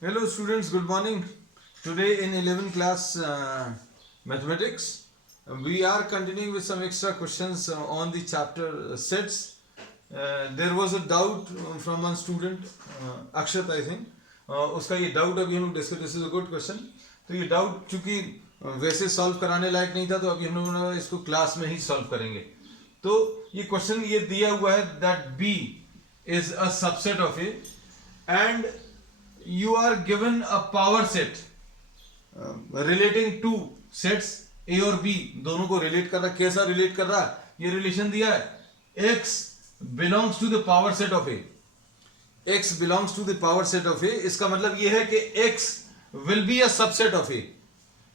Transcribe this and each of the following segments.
Hello students, good morning. Today in 11th class mathematics, we are continuing with some extra questions on the chapter sets. There was a doubt from one student, Akshat I think. उसका ये doubt अभी हम लोग discuss, this is a good question. तो ये doubt चूंकि वैसे solve कराने लायक नहीं था, तो अभी हम लोग इसको क्लास में ही सॉल्व करेंगे. तो ये क्वेश्चन ये दिया हुआ है that B is a subset of A and you are given a power set relating to sets A और B, दोनों को रिलेट कर रहा है. कैसा रिलेट कर रहा है? ये रिलेशन दिया है x belongs to the power set of A. x belongs to the power set of A. इसका मतलब ये है कि x will be a subset of A.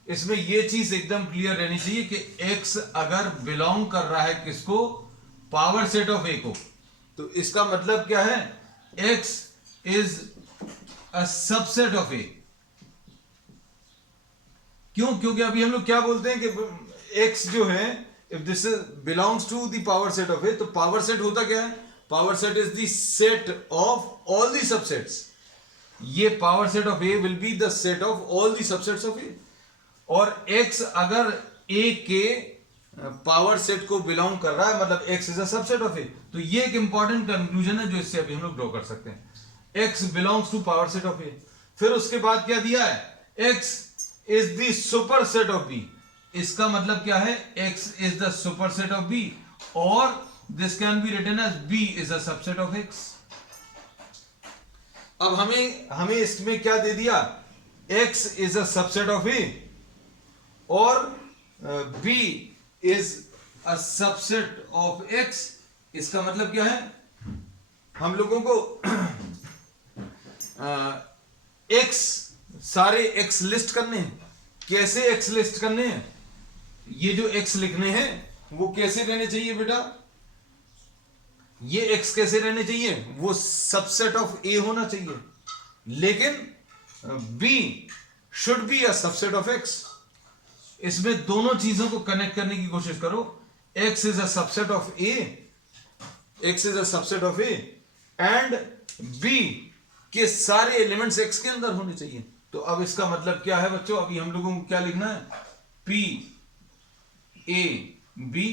इसमें ये चीज एकदम क्लियर रहनी चाहिए कि x अगर बिलोंग कर रहा है किसको? पावर सेट ऑफ A को. तो इसका मतलब क्या है? x is a subset of A. क्यों? क्योंकि अभी हम लोग क्या बोलते हैं कि x जो है, if this is belongs to the power set of A, तो पावर सेट होता क्या है? Power set is the set of all the subsets. ये power set of A will be the set of all the subsets of A. और x अगर A के power set को belong कर रहा है, मतलब x is a subset of A. तो ये एक इंपॉर्टेंट कंक्लूजन है जो इससे अभी हम लोग ड्रॉ कर सकते हैं. x belongs to power set of A. फिर उसके बाद क्या दिया है? x is the superset of B. इसका मतलब क्या है? x is the superset of B, or this can be written as B is a subset of x. अब हमें इसमें क्या दे दिया? x is a subset of A और B is a subset of x. इसका मतलब क्या है? हम लोगों को एक्स, सारे एक्स लिस्ट करने हैं. कैसे एक्स लिस्ट करने हैं? ये जो एक्स लिखने हैं वो कैसे रहने चाहिए बेटा? ये एक्स कैसे रहने चाहिए? वो सबसेट ऑफ ए होना चाहिए. लेकिन B should be a subset of X. इसमें दोनों चीजों को कनेक्ट करने की कोशिश करो. X is a subset of A, X is a subset of A and B के सारे एलिमेंट्स x के अंदर होने चाहिए. तो अब इसका मतलब क्या है बच्चों? अभी हम लोगों को क्या लिखना है? P A B.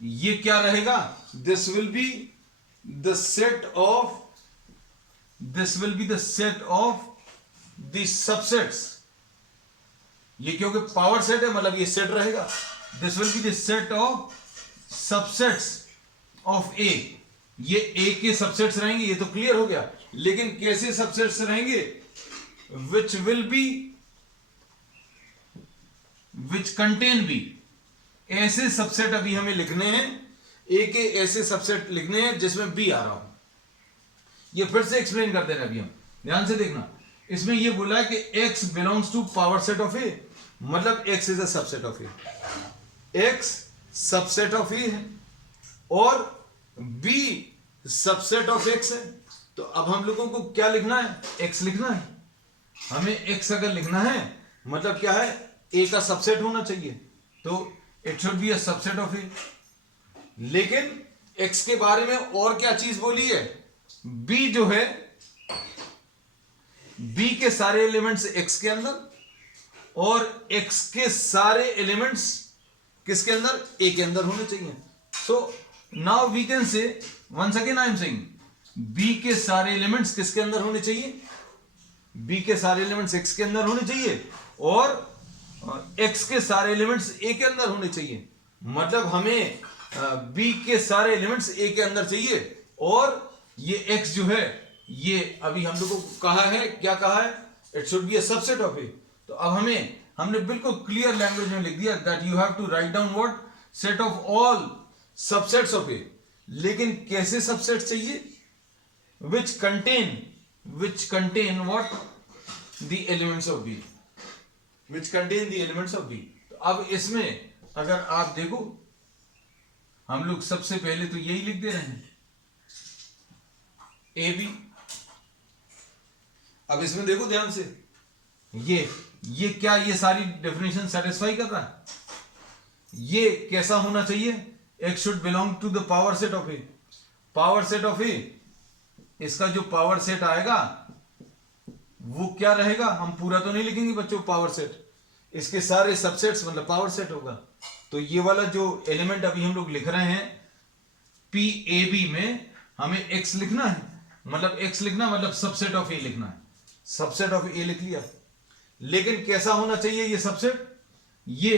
ये क्या रहेगा? This will be the set of the subsets. ये क्योंकि पावर सेट है, मतलब ये सेट रहेगा. This will be the set of subsets of A. ये A के सबसेट्स रहेंगे, ये तो क्लियर हो गया. लेकिन कैसे सबसेट्स रहेंगे? Which contain B. ऐसे सबसेट अभी हमें लिखने हैं, ए के ऐसे सबसेट लिखने हैं जिसमें बी आ रहा हो. ये फिर से एक्सप्लेन कर दे रहे हैं अभी हम, ध्यान से देखना. इसमें ये बोला है कि x belongs to power set of A, मतलब x is a subset of A. x subset of A है और b सबसेट ऑफ x है. तो अब हम लोगों को क्या लिखना है? x लिखना है. हमें x अगर लिखना है मतलब क्या है? a का सबसेट होना चाहिए. तो it should be a subset of a. लेकिन x के बारे में और क्या चीज बोली है? b जो है, b के सारे एलिमेंट्स x के अंदर और x के सारे एलिमेंट्स किसके अंदर? a के अंदर होने चाहिए. So now we can say, once again I am saying, b के सारे एलिमेंट्स किसके अंदर होने चाहिए? b के सारे एलिमेंट्स x के अंदर होने चाहिए और x के सारे एलिमेंट्स a के अंदर होने चाहिए. मतलब हमें b के सारे एलिमेंट्स a के अंदर चाहिए और ये x जो है, ये अभी हम लोगों को कहा है, क्या कहा है? It should be a subset of a. तो अब हमने बिल्कुल क्लियर लैंग्वेज में लिख दिया that you have to write down what? Set of all subsets of a. लेकिन कैसे सबसेट चाहिए? which contain what? the elements of B. which contain the elements of B. तो अब इसमें अगर आप देखो, हम लोग सबसे पहले तो यही लिख दे रहे हैं AB. अब इसमें देखो ध्यान से, ये क्या, ये सारी डेफिनेशन सेटिस्फाई कर रहा है? ये कैसा होना चाहिए? x should belong to the power set of A. Power set of A, इसका जो पावर सेट आएगा वो क्या रहेगा, हम पूरा तो नहीं लिखेंगे बच्चों पावर सेट, इसके सारे सबसेट्स मतलब पावर सेट होगा। तो ये वाला जो एलिमेंट अभी हम लोग लिख रहे हैं पी ए बी में, हमें एक्स लिखना है, मतलब एक्स लिखना मतलब सबसेट ऑफ ए लिखना है, सबसेट ऑफ ए लिख लिया। लेकिन कैसा होना चाहिए ये सबसेट, ये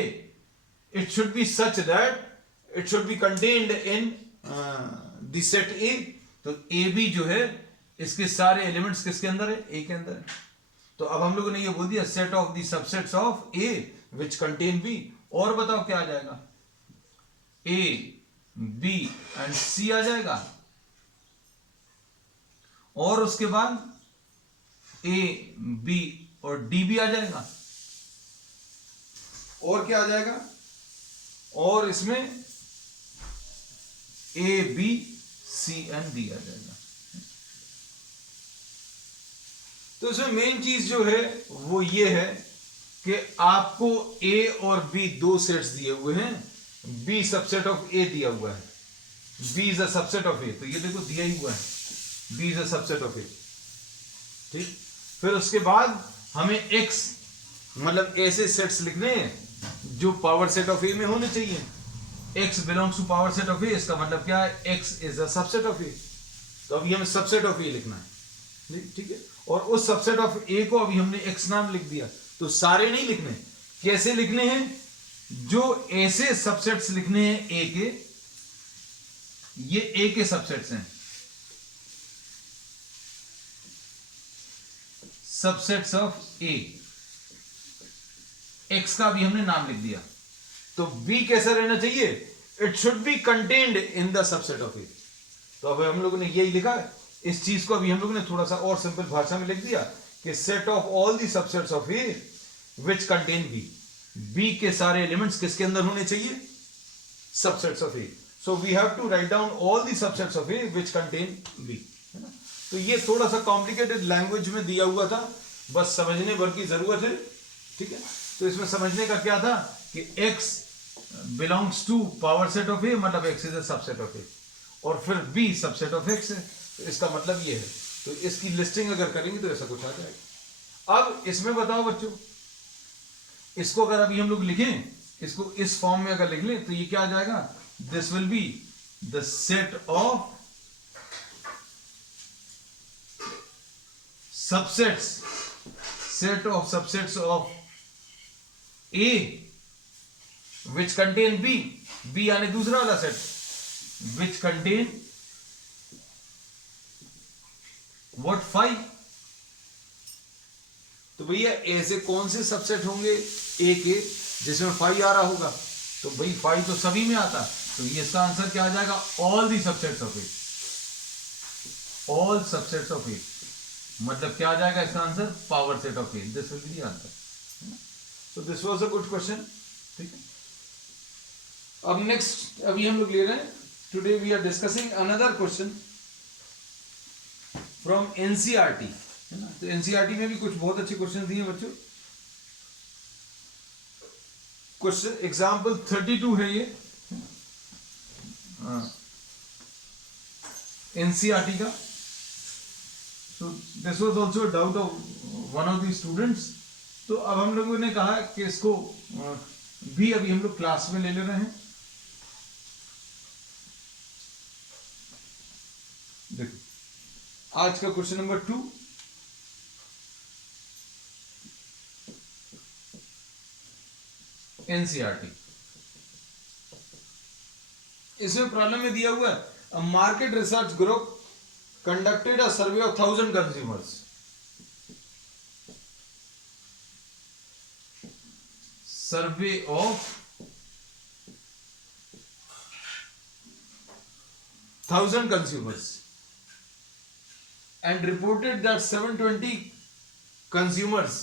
it should B such that it should be contained in the set ए। तो ए बी जो है इसके सारे एलिमेंट्स किसके अंदर है, ए के अंदर है। तो अब हम लोगों ने ये बोल दिया set of the subsets of A which contain B. और बताओ क्या आ जाएगा, ए बी एंड सी आ जाएगा, और उसके बाद ए बी और डी भी आ जाएगा, और क्या आ जाएगा, और इसमें A B C and D आ जाएगा। तो इसमें मेन चीज जो है वो ये है कि आपको ए और बी दो सेट्स दिए हुए हैं, बी सबसेट ऑफ ए दिया हुआ है, B is a subset of A, तो ये देखो दिया ही हुआ है B is a subset of A, ठीक। फिर उसके बाद हमें एक्स मतलब ऐसे सेट्स लिखने हैं जो पावर सेट ऑफ ए में होने चाहिए। X belongs to power set of A, इसका मतलब क्या है, X is a subset of A. तो अभी हमें सबसेट ऑफ ए लिखना है, ठीक है। और उस सबसेट ऑफ ए को अभी हमने एक्स नाम लिख दिया। तो सारे नहीं लिखने, कैसे लिखने हैं, जो ऐसे सबसेट्स लिखने हैं ए के, ये ए के सबसेट्स हैं, सबसेट्स ऑफ ए, एक्स का भी हमने नाम लिख दिया। तो बी कैसा रहना चाहिए, it should be contained in the subset of A. तो अब हम लोगों ने यही लिखा है, इस चीज को अभी हम लोगों ने थोड़ा सा और सिंपल भाषा में लिख दिया कि set of all the subsets of A which contain B, B के सारे एलिमेंट्स किसके अंदर होने चाहिए, subsets of A. So we have to write down all the subsets of A which contain B, है ना। तो ये थोड़ा सा कॉम्प्लिकेटेड लैंग्वेज में दिया हुआ था, बस समझने भर की जरूरत है, ठीक है। तो इसमें समझने का क्या था कि x belongs to power set of A, मतलब x is a subset of A, और फिर b सबसेट ऑफ x है, तो इसका मतलब ये है। तो इसकी लिस्टिंग अगर करेंगे तो ऐसा कुछ आ जाएगा। अब इसमें बताओ बच्चों, इसको अगर अभी हम लोग लिखें, इसको इस फॉर्म में अगर लिख लें तो ये क्या आ जाएगा, this will be the set of subsets, set of subsets of A which contain B, B यानी दूसरा वाला सेट, विच कंटेन व्हाट 5। तो भैया ऐसे कौन से सबसेट होंगे ए के जिसमें 5 आ रहा होगा, तो भाई 5 तो सभी में आता, तो ये इसका आंसर क्या आ जाएगा, all the subsets of A, all subsets of A, मतलब क्या आ जाएगा इसका answer, power set of A, this will be the answer. So this was a good question, ठीक है। अब नेक्स्ट अभी हम लोग ले रहे हैं, today we are discussing another question from NCERT, है ना। तो एनसीईआरटी में भी कुछ बहुत अच्छे क्वेश्चन दिए बच्चों। क्वेश्चन एग्जाम्पल 32 है ये एनसीईआरटी का। So this was also a doubt of one of the students। तो अब हम लोगों ने कहा कि इसको भी अभी हम लोग क्लास में ले रहे हैं। देखो आज का क्वेश्चन नंबर 2, एनसीईआरटी। इसमें प्रॉब्लम में दिया हुआ है, market research group conducted a survey of 1000 consumers. Survey of 1000 consumers and reported that 720 consumers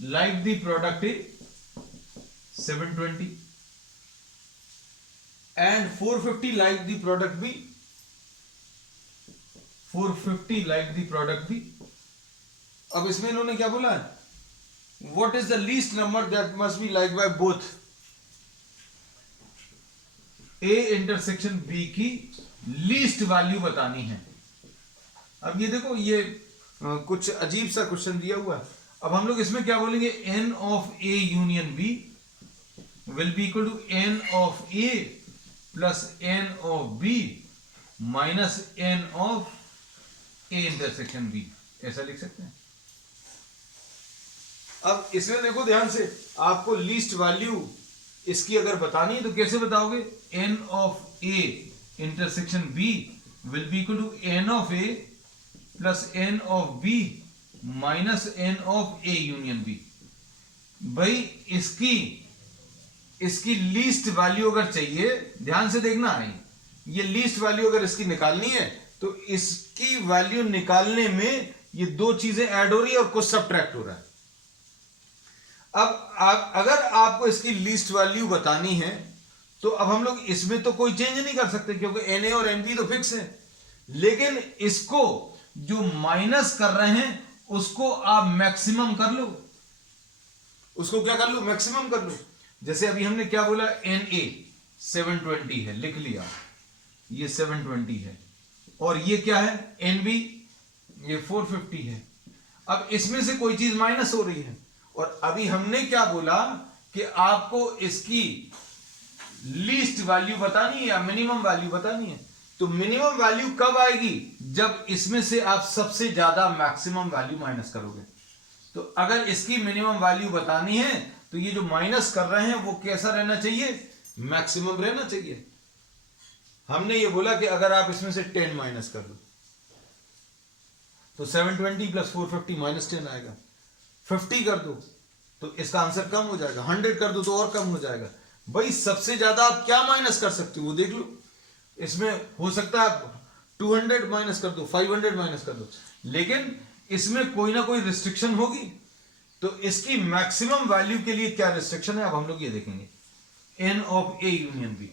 liked the product A, 720, and 450 liked the product B, 450 like the product B। अब इसमें इन्होंने क्या बोला है, what is the least number that must be liked by both A intersection B की least value बतानी है। अब ये देखो, ये कुछ अजीब सा क्वेश्चन दिया हुआ है। अब हम लोग इसमें क्या बोलेंगे, n of a union b will be equal to n of a plus n of b minus n of a intersection b, ऐसा लिख सकते हैं। अब इसमें देखो ध्यान से, आपको लीस्ट वैल्यू इसकी अगर बतानी है तो कैसे बताओगे, n of a intersection b will be equal to n of a plus n of b minus n of a union b। भाई इसकी लीस्ट वैल्यू अगर चाहिए, ध्यान से देखना है, ये लीस्ट वैल्यू अगर इसकी निकालनी है तो इसकी वैल्यू निकालने में ये दो चीजें ऐड हो रही है और कुछ सब्ट्रैक्ट हो रहा है। अब अगर आपको इसकी लीस्ट वैल्यू बतानी है तो अब हम लोग इसमें तो कोई चेंज नहीं कर सकते क्योंकि na और nb तो फिक्स है, लेकिन इसको जो माइनस कर रहे हैं उसको आप मैक्सिमम कर लो, उसको क्या कर लो, मैक्सिमम कर लो। जैसे अभी हमने क्या बोला, na 720 है, लिख लिया, ये 720 है, और ये क्या है, nb ये 450 है। अब इसमें से कोई चीज माइनस हो रही है, और अभी हमने क्या बोला कि आपको इसकी लीस्ट वैल्यू बतानी है या मिनिमम वैल्यू बतानी है। तो मिनिमम वैल्यू कब आएगी, जब इसमें से आप सबसे ज्यादा मैक्सिमम वैल्यू माइनस करोगे। तो अगर इसकी मिनिमम वैल्यू बतानी है तो ये जो माइनस कर रहे हैं वो कैसा रहना चाहिए, मैक्सिमम रहना चाहिए। हमने ये बोला कि अगर आप इसमें से 10 माइनस कर दो तो 720 प्लस 450 माइनस 10 आएगा। 50 कर दो तो इसका आंसर कम हो जाएगा, 100 कर दो तो और कम हो जाएगा। भाई सबसे ज्यादा आप क्या माइनस कर सकते हो वो देख लो, इसमें हो सकता है आप 200 माइनस कर दो, 500 माइनस कर दो, लेकिन इसमें कोई ना कोई रिस्ट्रिक्शन होगी। तो इसकी मैक्सिमम वैल्यू के लिए क्या रिस्ट्रिक्शन है, अब हम लोग ये देखेंगे। n of a union b,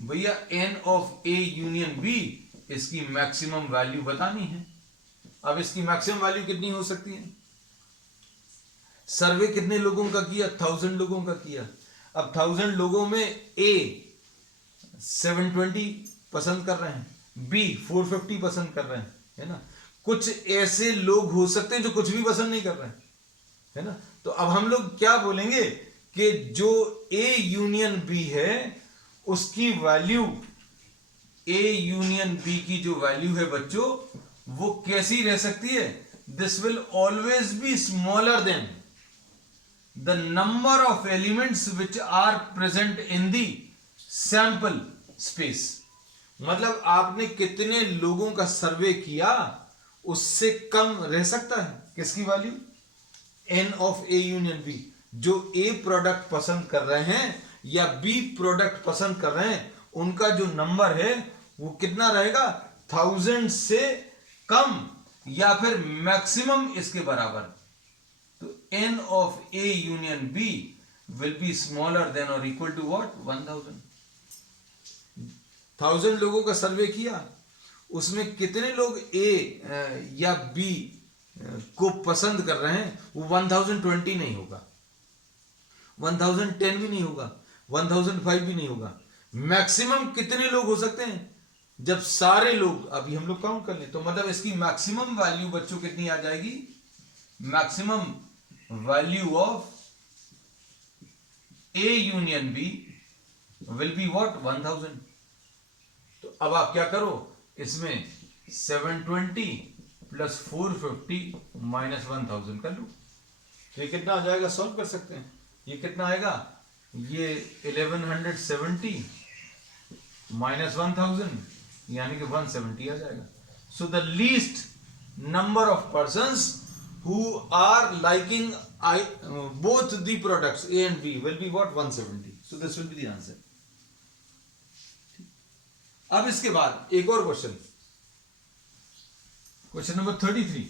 भैया n of a union b इसकी मैक्सिमम वैल्यू बतानी है। अब इसकी मैक्सिमम वैल्यू कितनी हो सकती है, सर्वे कितने लोगों का किया, 1000 लोगों का किया। अब 1000 लोगों में a 720 पसंद कर रहे हैं, b 450 पसंद कर रहे हैं, है ना। कुछ ऐसे लोग हो सकते हैं जो कुछ भी पसंद नहीं कर रहे हैं, है ना। तो अब हम लोग क्या बोलेंगे कि जो a यूनियन b है उसकी वैल्यू, a यूनियन b की जो वैल्यू है बच्चों वो कैसी रह सकती है, this will always be smaller than the number of elements which are present in the sample space. मतलब आपने कितने लोगों का सर्वे किया उससे कम रह सकता है किसकी value, n of a union b। जो a प्रोडक्ट पसंद कर रहे हैं या b प्रोडक्ट पसंद कर रहे हैं उनका जो नंबर है वो कितना रहेगा, 1000 से कम या फिर मैक्सिमम इसके बराबर। तो n of a union b will B smaller then और इक्वल टू व्हाट, 1000। 1000 लोगों का सर्वे किया, उसमें कितने लोग a या b को पसंद कर रहे हैं, वो 1020 नहीं होगा, 1010 भी नहीं होगा, 1005 भी नहीं होगा। मैक्सिमम कितने लोग हो सकते हैं, जब सारे लोग, अभी हम लोग काउंट कर लें तो मतलब इसकी मैक्सिमम वैल्यू बच्चों कितनी आ जाएगी, maximum value of a union b will be what, 1000। तो अब आप क्या करो, इसमें 720 प्लस 450 माइनस 1000 कर लो, तो ये कितना आ जाएगा, सॉल्व कर सकते हैं। ये कितना आएगा, ये 1170 माइनस 1000 यानी कि 170 आ जाएगा। So the least number of persons who are liking both the products A and B will be what, 170। So this will be the answer. अब इसके बाद एक और question, question number 33।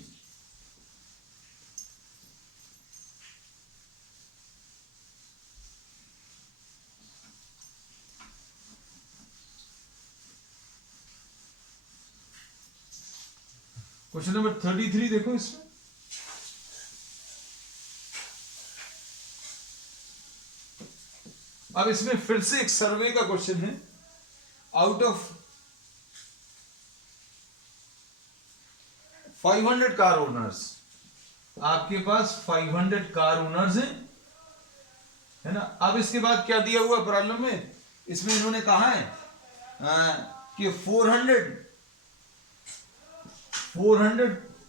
Question number 33 देखो, इसमें अब इसमें फिर से एक सर्वे का क्वेश्चन है। आउट ऑफ 500 कार ओनर्स, आपके पास 500 कार ओनर्स हैं, है ना। अब इसके बाद क्या दिया हुआ प्रॉब्लम में, इसमें इन्होंने कहा है कि 400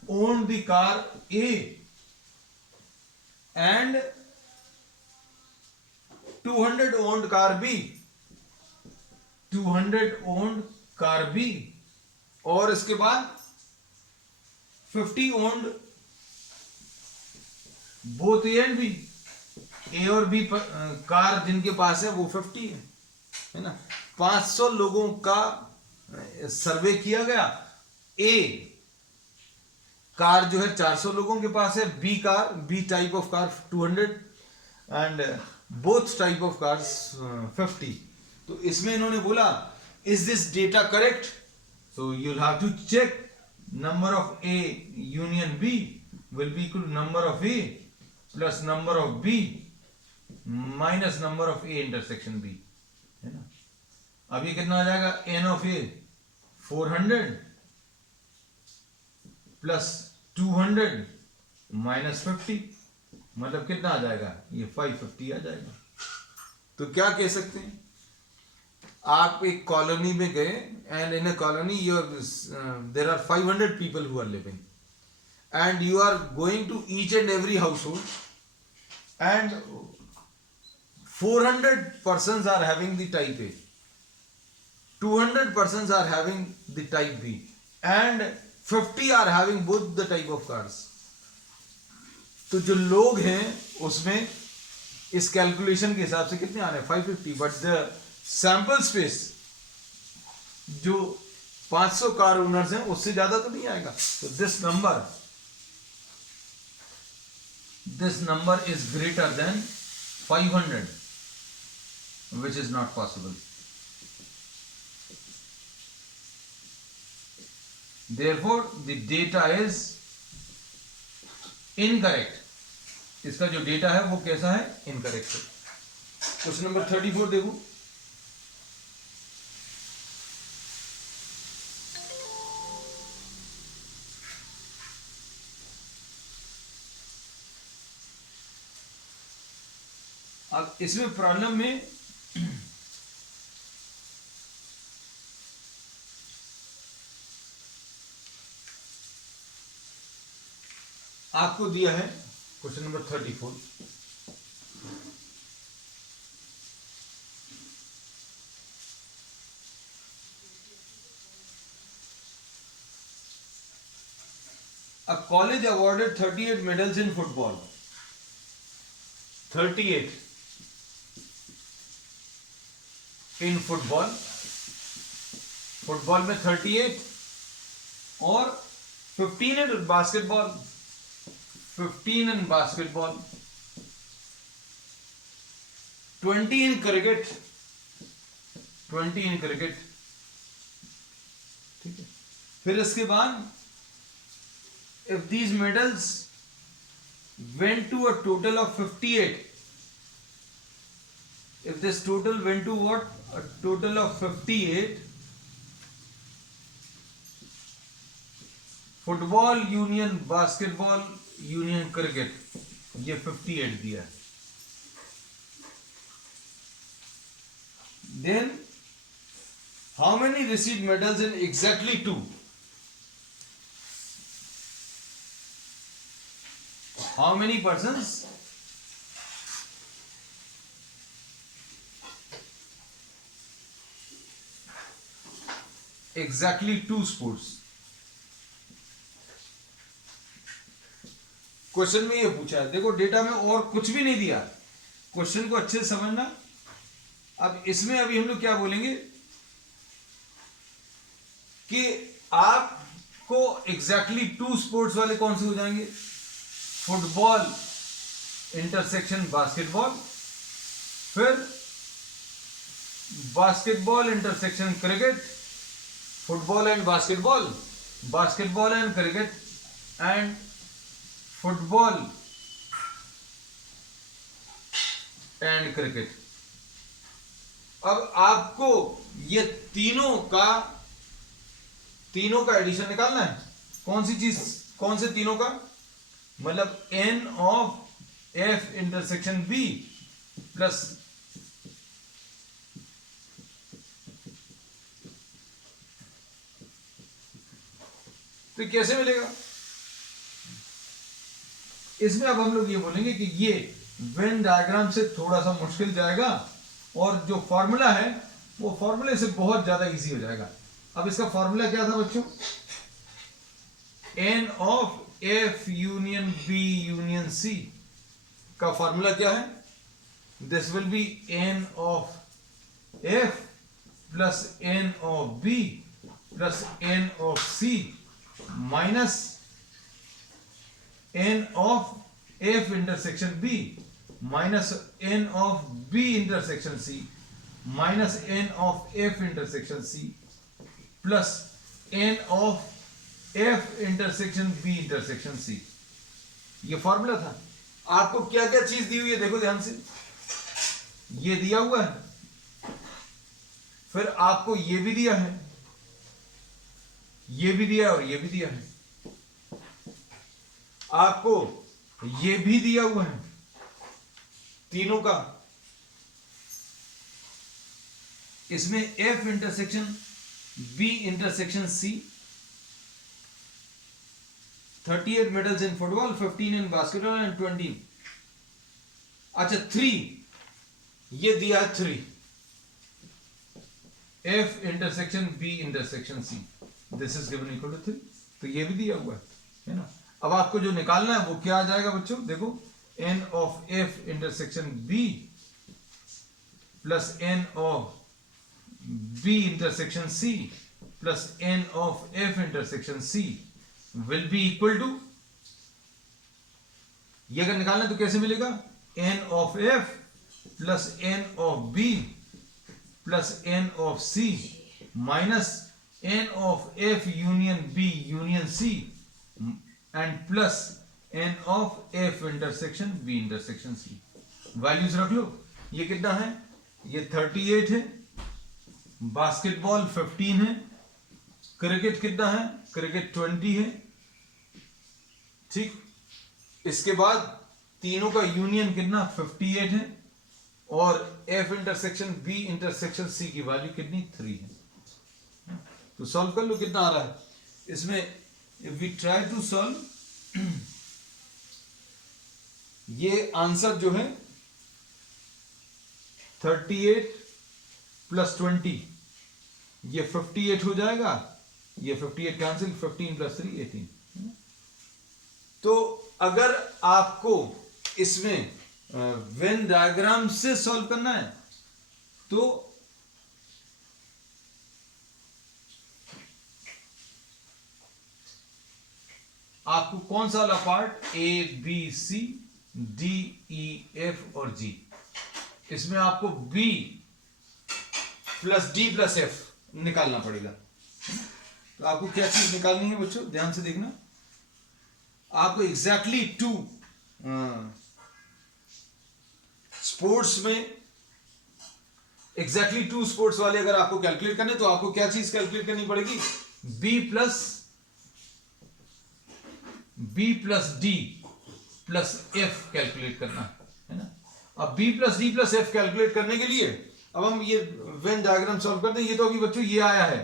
own the car A and 200 owned car B, 200 owned car B, और इसके बाद 50 owned both A and B, A और B कार जिनके पास है वो 50 है ना। 500 लोगों का सर्वे किया गया। ए कार जो है 400 लोगों के पास है, B car, B type of car 200 and both type of cars 50। तो इसमें इन्होंने बोला is this data correct, so you will have to check number of A union B will be equal number of A plus number of B minus number of A intersection B, है ना। अब ये कितना आ जाएगा, N of A 400 plus 200 minus 50, मतलब कितना आ जाएगा, ये 550 आ जाएगा। तो क्या कह सकते हैं, आप एक कॉलोनी में गए and in a colony there are 500 people who are living and you are going to each and every household and 400 persons are having the type A, 200 persons are having the type B and 50 are having both the type of cars। तो जो लोग हैं उसमें इस calculation के हिसाब से कितने आ रहे हैं 550, बट द सैंपल स्पेस जो 500 कार ओनर्स हैं उससे ज्यादा तो नहीं आएगा। तो this number is greater than 500, which is not possible। Therefore the data is incorrect। इसका जो डेटा है वो कैसा है, इनकरेक्ट है। क्वेश्चन नंबर 34 देखो, अब इसमें प्रॉब्लम में आपको दिया है question number 34, a college awarded 38 medals in football, 38 in football में 38 और 15 in basketball, 15 in basketball, 20 in cricket, 20 in cricket, ठीक है। फिर इसके बाद if these medals went to a total of 58, if this total went to what, a total of 58, football union basketball union cricket, ये 58 दिया है। Then how many received medals in exactly 2? How many persons exactly 2 sports? Question में ये पूछा है, देखो data में और कुछ भी नहीं दिया, क्वेश्चन को अच्छे से समझना। अब इसमें अभी हम लोग क्या बोलेंगे कि आपको एग्जैक्टली 2 स्पोर्ट्स वाले कौन से हो जाएंगे, फुटबॉल इंटरसेक्शन बास्केटबॉल, फिर basketball intersection cricket, football and basketball, basketball and cricket and football and cricket. अब आपको ये तीनों का एडिशन निकालना है। कौन सी चीज कौन से तीनों का, मतलब n of f intersection b plus तो कैसे मिलेगा? इसमें अब हम लोग ये बोलेंगे कि ये वेन डायग्राम से थोड़ा सा मुश्किल जाएगा और जो फॉर्मूला है वो फॉर्मूले से बहुत ज्यादा इजी हो जाएगा। अब इसका फॉर्मूला क्या था बच्चों? n of f union b union c का फॉर्मूला क्या है? This will B n of f plus n of b plus n of c minus n of f intersection b minus n of b intersection c minus n of f intersection c plus n of f intersection b intersection c। ये formula था। आपको क्या क्या चीज दी हुई है देखो ध्यान से, ये दिया हुआ है, फिर आपको ये भी दिया है, ये भी दिया और ये भी दिया है, आपको ये भी दिया हुआ है तीनों का। इसमें f intersection b intersection c, 38 medals in football, 15 in basketball and 20, अच्छा 3, ये दिया है 3, f intersection b intersection c, this is given equal to 3। तो ये भी दिया हुआ है ना। अब आपको जो निकालना है वो क्या आ जाएगा बच्चों? देखो n of f intersection b plus n of b intersection c plus n of f intersection c will be equal to, ये अगर निकालना है तो कैसे मिलेगा? n of f plus n of b plus n of c minus n of f union b union c and plus n of f intersection b intersection c। Values रख लो। ये कितना है? ये 38 है, बास्केटबॉल 15 है, क्रिकेट कितना है? क्रिकेट 20 है, ठीक। इसके बाद तीनों का यूनियन कितना? 58 है, और f intersection b intersection c की वैल्यू कितनी? 3 है। तो सॉल्व कर लो कितना आ रहा है इसमें। If we try to solve, ये आंसर जो है 38 प्लस 20, ये 58 हो जाएगा, ये 58 कैंसिल, 15 प्लस 3 18। तो अगर आपको इसमें वेन डायग्राम से सॉल्व करना है तो आपको कौन सा वाला part, A B C D E F और जी, इसमें आपको B plus D plus F निकालना पड़ेगा। तो आपको क्या चीज निकालनी है बच्चों? ध्यान से देखना। आपको एग्जैक्टली 2 स्पोर्ट्स में एग्जैक्टली 2 स्पोर्ट्स वाले अगर आपको कैलकुलेट करने तो आपको क्या चीज कैलकुलेट करनी पड़ेगी? B plus D plus F calculate करना है ना। अब B plus D plus F calculate करने के लिए अब हम ये वेन डायग्राम सॉल्व करते हैं। ये तो अभी बच्चों ये आया है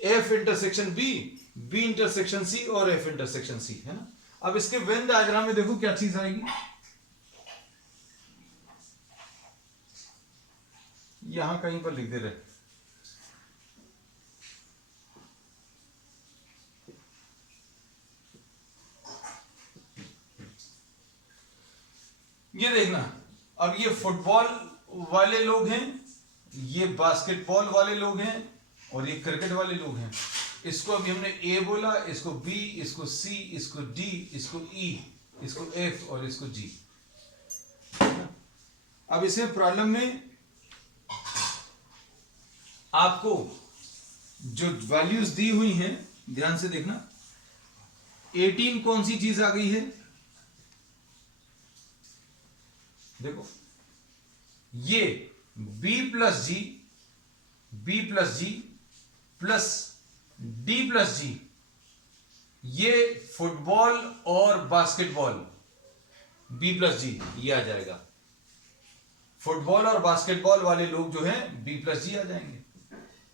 F intersection B, B intersection C और एफ इंटरसेक्शन सी, है ना। अब इसके वेन डायग्राम में देखो क्या चीज आएगी, यहां कहीं पर लिख दे रहे, ये देखना। अब ये फुटबॉल वाले लोग हैं, ये बास्केटबॉल वाले लोग हैं और ये क्रिकेट वाले लोग हैं। इसको अभी हमने ए बोला, इसको बी, इसको सी, इसको डी, इसको ई, इसको एफ और इसको जी। अब इसमें प्रॉब्लम में आपको जो वैल्यूज दी हुई हैं ध्यान से देखना। 18 कौन सी चीज आ गई है? देखो ये b प्लस जी, बी प्लस जी प्लस डी प्लस जी, ये फुटबॉल और बास्केटबॉल B+G ये आ जाएगा। फुटबॉल और बास्केटबॉल वाले लोग जो हैं B+G आ जाएंगे।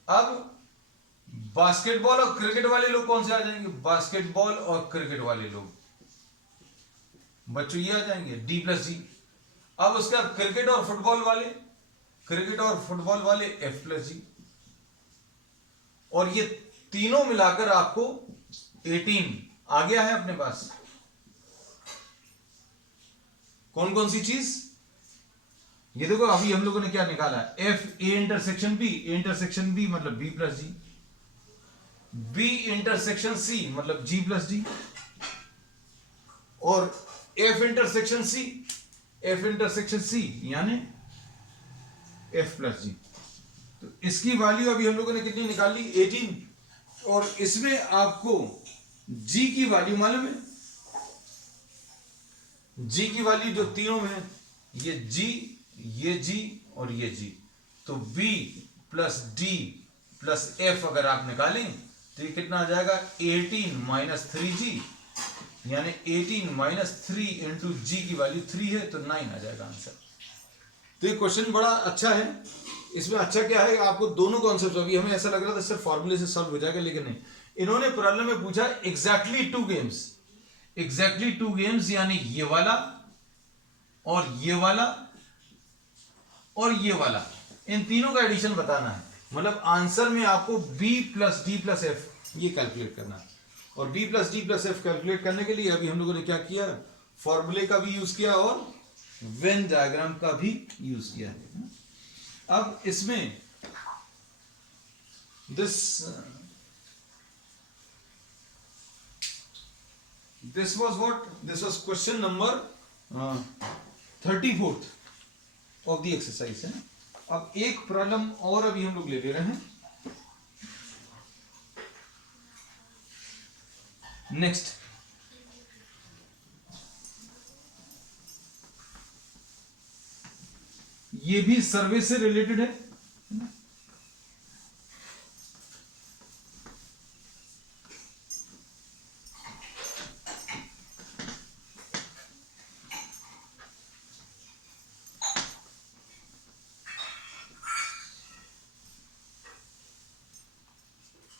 अब बास्केटबॉल और क्रिकेट वाले लोग कौन से आ जाएंगे? बास्केटबॉल और क्रिकेट वाले लोग बच्चों ये आ जाएंगे D+G। अब उसके बाद क्रिकेट और फुटबॉल वाले F+G। और ये तीनों मिलाकर आपको 18 आ गया है अपने पास। कौन कौन सी चीज? ये देखो अभी हम लोगों ने क्या निकाला है, F A इंटरसेक्शन B मतलब B+G, B इंटरसेक्शन C मतलब G+G, और F इंटरसेक्शन C यानी F+G। तो इसकी वैल्यू अभी हम लोगों ने कितनी निकाली? 18। और इसमें आपको G की वैल्यू मालूम है? G की वैल्यू जो तीनों में है, ये G और ये G, तो B plus D plus F अगर आप निकालें तो ये कितना आ जाएगा? 18 माइनस 3G, यानी 18 माइनस 3 इंटू G की वैल्यू 3 है तो 9 आ जाएगा आंसर। तो ये क्वेश्चन बड़ा अच्छा है। इसमें अच्छा क्या है, आपको दोनों कॉन्सेप्ट, अभी हमें ऐसा लग रहा था सिर्फ फॉर्मूले से सॉल्व हो जाएगा, लेकिन नहीं। इन्होंने प्रॉब्लम में पूछा एग्जैक्टली टू गेम्स, यानी ये वाला और ये वाला और ये वाला, इन तीनों का एडिशन बताना है। मतलब आंसर में आपको B plus D plus F ये कैलकुलेट करना है। और B plus D plus F calculate करने के लिए अभी हम लोगों ने क्या किया, फॉर्मूले का भी यूज किया और वेन डायग्राम का भी यूज किया। अब इसमें this was what? This was question number 34th of the exercise है। अब एक प्रॉब्लम और अभी हम लोग ले रहे हैं। नेक्स्ट, ये भी सर्वे से रिलेटेड है।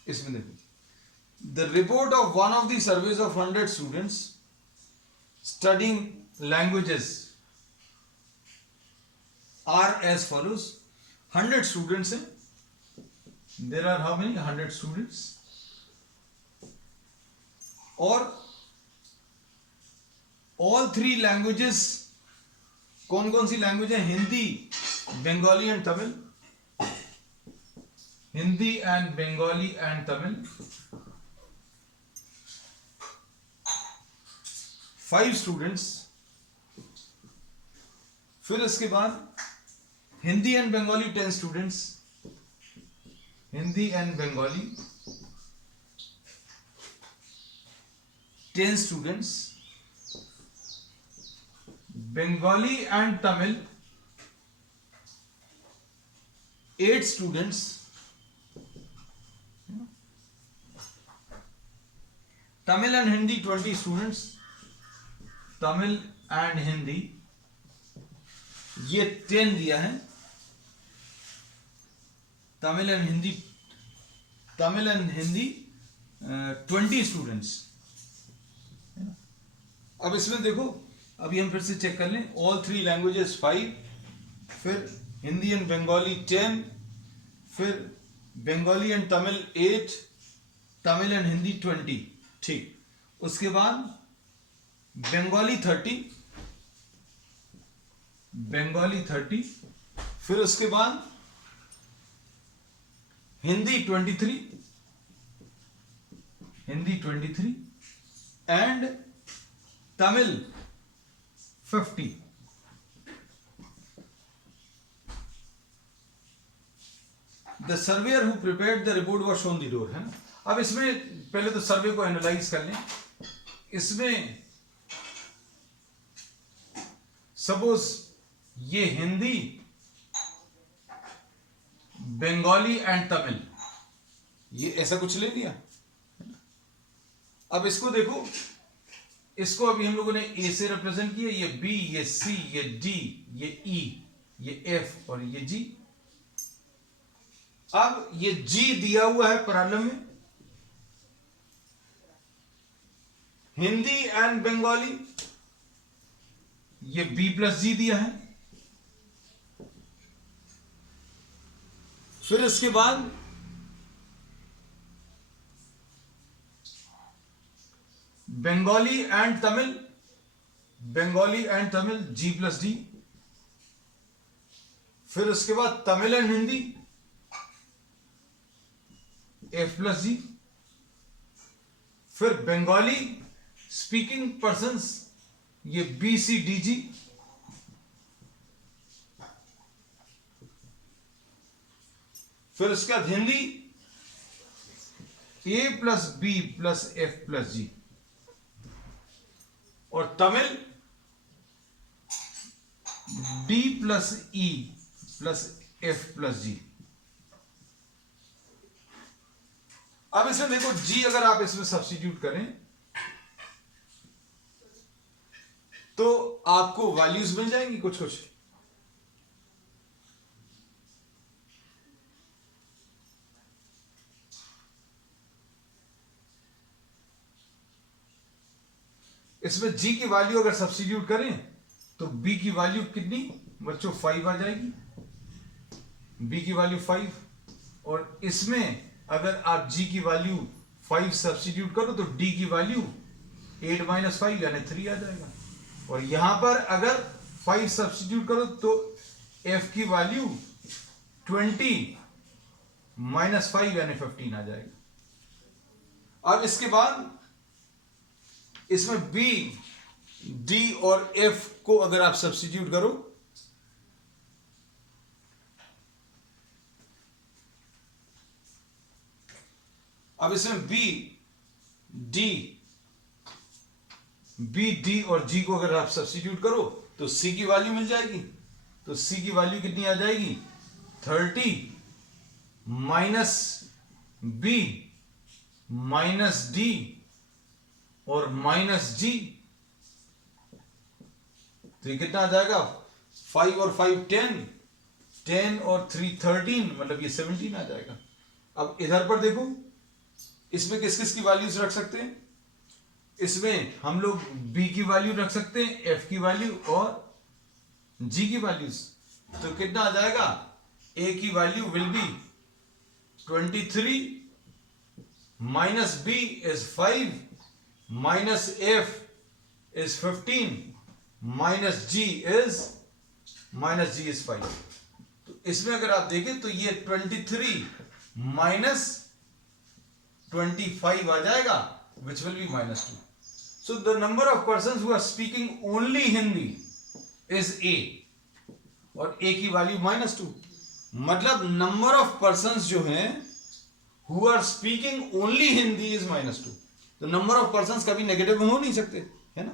इसमें देखो, the report of one of the surveys of 100 students studying languages are as follows. 100 students हैं। There are how many? 100 students. और ऑल 3 लैंग्वेजेस, कौन कौन सी लैंग्वेज है? Hindi, Bengali and Tamil. Hindi and Bengali and Tamil. 5 students. फिर इसके बाद Hindi and Bengali 10 students. Hindi and Bengali 10 students. Bengali and Tamil 8 students. Tamil and Hindi 20 students. Tamil and Hindi ये 10 दिया है। Tamil and Hindi 20 students. अब इसमें देखो, अभी हम फिर से चेक कर लें। ऑल 3 लैंग्वेजेस 5, फिर हिंदी एंड बंगाली 10, फिर बंगाली एंड तमिल 8, तमिल एंड हिंदी 20। ठीक, उसके बाद बंगाली 30, फिर उसके बाद Hindi 23 and Tamil 50। The surveyor who prepared the report was shown the door, है ना। अब इसमें पहले तो सर्वे को एनालाइज कर लें। इसमें सपोज ये हिंदी, बंगाली एंड तमिल, ये ऐसा कुछ ले लिया। अब इसको देखो, इसको अभी हम लोगों ने ए से रिप्रेजेंट किया, ये बी, ये सी, ये डी, ये ई, ये एफ और ये जी। अब ये जी दिया हुआ है प्रॉब्लम में, हिंदी एंड बंगाली, ये बी प्लस जी दिया है। फिर इसके बाद Bengali and Tamil, Bengali and Tamil G plus D. फिर उसके बाद Tamil and Hindi F plus G. फिर बंगाली स्पीकिंग पर्सन्स ये बी सी डी जी। फिर उसके बाद Hindi A plus B plus F plus G. और Tamil D plus E plus F plus G. अब इसमें देखो जी अगर आप इसमें सब्स्टिट्यूट करें तो आपको वैल्यूज मिल जाएंगी कुछ कुछ। इसमें जी की वैल्यू अगर सब्स्टिट्यूट करें तो बी की वैल्यू कितनी बच्चों 5 आ जाएगी, बी की वैल्यू 5। और इसमें अगर आप जी की वैल्यू 5 सब्स्टिट्यूट करो तो डी की वैल्यू 8 माइनस 5 यानी 3 आ जाएगा। और यहां पर अगर 5 सब्स्टिट्यूट करो तो एफ की वैल्यू 20 माइनस 5 यानी 15 आ जाएगा। अब इसके बाद इसमें बी डी और एफ को अगर आप सब्स्टिट्यूट करो अब इसमें बी डी और जी को अगर आप सब्स्टिट्यूट करो तो सी की वैल्यू मिल जाएगी। तो सी की वैल्यू कितनी आ जाएगी 30 माइनस बी माइनस डी और माइनस जी। तो ये कितना आ जाएगा 5 और 5 10 और 3 13 मतलब ये 17 आ जाएगा। अब इधर पर देखो इसमें किस किस की वैल्यूज रख सकते हैं। इसमें हम लोग बी की वैल्यू रख सकते हैं, एफ की वैल्यू और जी की वैल्यूज। तो कितना आ जाएगा ए की value will be 23 minus B is 5 minus F is 15 minus G is 5। तो इसमें अगर आप देखें तो ये 23 माइनस 25 आ जाएगा which will be -2. So the number of persons who are speaking only Hindi is A और A की वैल्यू -2। मतलब नंबर ऑफ पर्सन्स जो हैं who are speaking only Hindi is -2। तो नंबर ऑफ पर्सन्स कभी नेगेटिव हो नहीं सकते, है ना।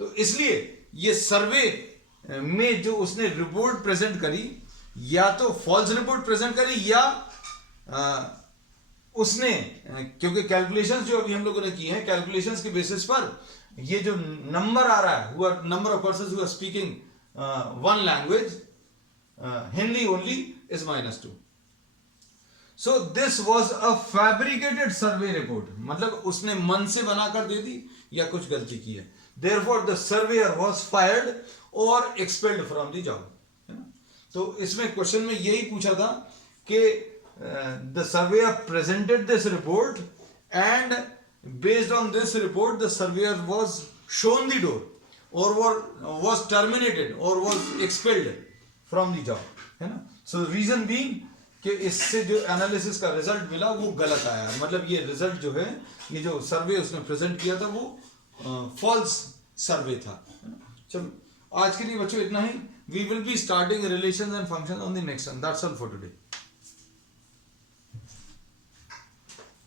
तो इसलिए ये सर्वे में जो उसने रिपोर्ट प्रेजेंट करी या तो फॉल्स रिपोर्ट प्रेजेंट करी या उसने, क्योंकि कैलकुलेशंस जो अभी हम लोगों ने किए हैं कैलकुलेशंस के बेसिस पर ये जो नंबर आ रहा है number of persons who are speaking one language Hindi only is -2। So this was a fabricated survey report, मतलब उसने मन से बनाकर दे दी या कुछ गलती की है। Therefore the surveyor was fired और एक्सपेल्ड फ्रॉम द जॉब, है ना। तो इसमें क्वेश्चन में यही पूछा था कि the surveyor presented this report and based on this report the surveyor was shown the door or was terminated or was expelled from the job, है ना। so reason being कि इससे जो एनालिसिस का रिजल्ट मिला वो गलत आया, मतलब ये रिजल्ट जो है ये जो सर्वे उसने प्रेजेंट किया था वो फॉल्स सर्वे था, है ना। चलो आज के लिए बच्चों इतना ही। we will be starting relations and functions on the next one. That's all for today.